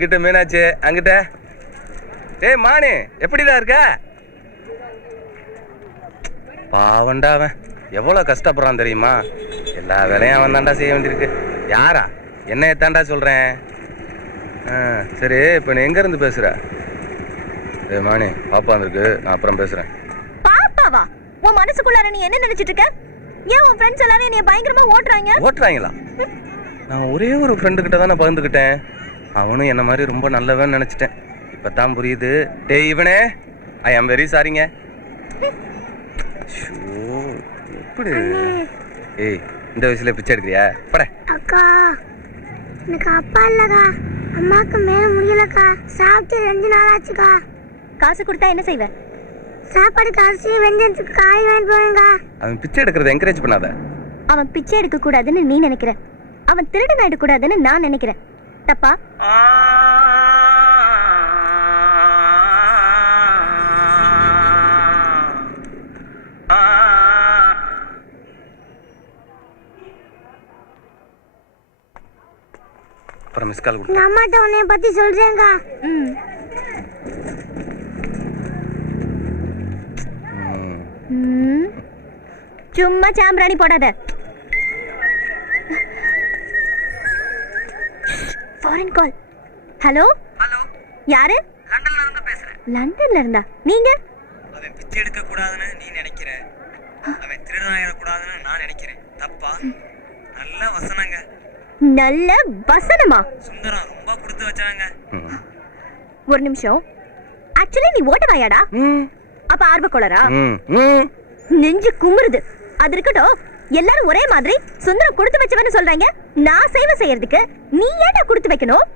இங்கிட்ட மீனாச்சு அங்கிட்ட. ஏய் மானு எப்படிடா இருக்க? பாவண்டா அவன் எவ்வளோ கஷ்டப்படுறான் தெரியுமா? எல்லா வேலையும் அவன் தாண்டா செய்ய வேண்டியிருக்கு. யாரா? என்னைய தாண்டா சொல்கிறேன். சரி இப்போ நீ எங்கேருந்து பேசுகிற? ஏ மானி பாப்பா வந்திருக்கு, நான் அப்புறம் பேசுகிறேன். பாப்பாவா? உன் மனசுக்குள்ளார நீ என்ன நினைச்சிட்டு இருக்க? ஏன் உன் ஃப்ரெண்ட்ஸ் எல்லாரும் என்னைய பயங்கரமா ஓட்டுறாங்க? ஓட்டுறாங்களா? நான் ஒரே ஒரு ஃப்ரெண்டு கிட்ட தானே பகிர்ந்துக்கிட்டேன். அவனும் என்ன மாதிரி ரொம்ப நல்லவன்னு நினச்சிட்டேன். இப்போ தான் புரியுது. டேய் இவனே, ஐ ஆம் வெரி சாரிங்க. எப்படி? ஏய் இந்த வயசுல பிச்சை எடுக்கிறியா? பட. அக்கா எனக்கு அப்பா இல்லக்கா, அம்மாக்கு மேல முடியலக்கா, சாப்பிட்டு 2 நாள் ஆச்சுக்கா. காசு கொடுத்தா என்ன செய்வ? சாப்பாடு காசு வெஞ்சதுக்கு காய் வாங்கி போவேங்க. அவன் பிச்சை எடுக்கிறத என்கரேஜ் பண்ணாத. அவன் பிச்சை எடுக்க கூடாதுன்னு நீ நினைக்கிற, அவன் திருடன் ஆயிட கூடாதுன்னு நான் நினைக்கிறேன். தப்பா? அப்புறம் மிஸ் கால் கொடு. எங்க அம்மாட்ட உன்னைய பத்தி சொல்றேங்க. சும்மா சாம்பிராணி போடாத. ஃபாரின் கால். ஹலோ ஹலோ, யாரு? லண்டன்ல இருந்து பேசுறேன். லண்டன்ல இருந்தா? நீங்க? அவன் பிச்சை எடுக்க கூடாதுன்னு நீ நினைக்கிற, அவன் திருடாயிட கூடாதுன்னு நான் நினைக்கிறேன். தப்பா? நல்ல வசனங்க. நல்ல வசனமா? சுந்தரம் ரொம்ப கொடுத்து வச்சாங்க. ஒரு நிமிஷம். ஆக்சுவலி நீ ஓட்டவாயாடா? அப்ப ஆர்வ கோளரா? நெஞ்சு குமுறுது. அது இருக்கட்டும், எல்லாரும் ஒரே மாதிரி சுந்தரம் கொடுத்து வச்சவன்னு சொல்றாங்க. நான் சேவை செய்யறதுக்கு நீ ஏன்டா கொடுத்து வைக்கணும்?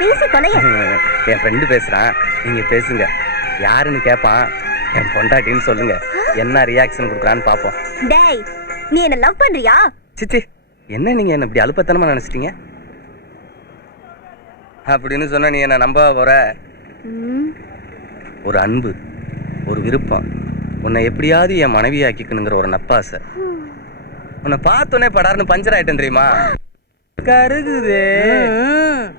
பேசி கொலைய. என் ஃப்ரெண்டு பேசுறான், நீங்க பேசுங்க. யாருன்னு கேட்பான். என் பொண்டாட்டின்னு சொல்லுங்க. என்ன ரியாக்ஷன் கொடுக்குறான்னு பார்ப்போம். டேய், நீ என்ன லவ் பண்றியா? சிச்சி, என்ன நீங்க என்ன இப்படி அலுப்பத்தனமா நினைச்சிட்டீங்க? அப்படின்னு சொன்னா நீ என்ன நம்ப போற? ஒரு அன்பு, ஒரு விருப்பம், உன்னை எப்படியாவது என் மனைவி ஆக்கிக்கணுங்கிற ஒரு நப்பாசை. உன்னை பார்த்தோன்னே படார்னு பஞ்சர் ஆயிட்டேன் தெரியுமா? கருகுதே.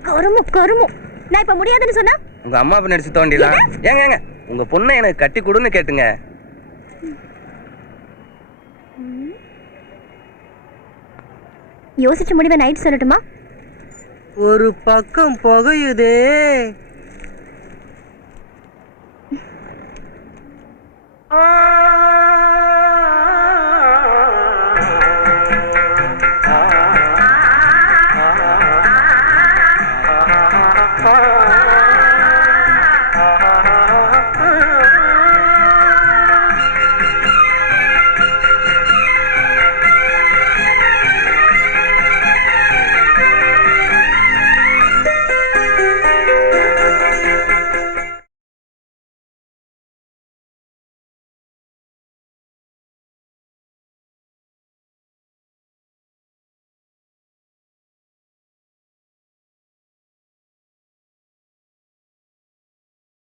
கருமு கருமு. நான் இப்ப முடியாதுன்னு சொன்னா உங்க அம்மா அப்ப நடிச்சு தோண்டிடலாம். ஏங்க ஏங்க உங்க பொண்ணை எனக்கு கட்டி கொடுன்னு கேட்டுங்க. யோசிச்சு முடிவை நைட் சொல்லட்டுமா? ஒரு பக்கம் புகையுதே. ஆ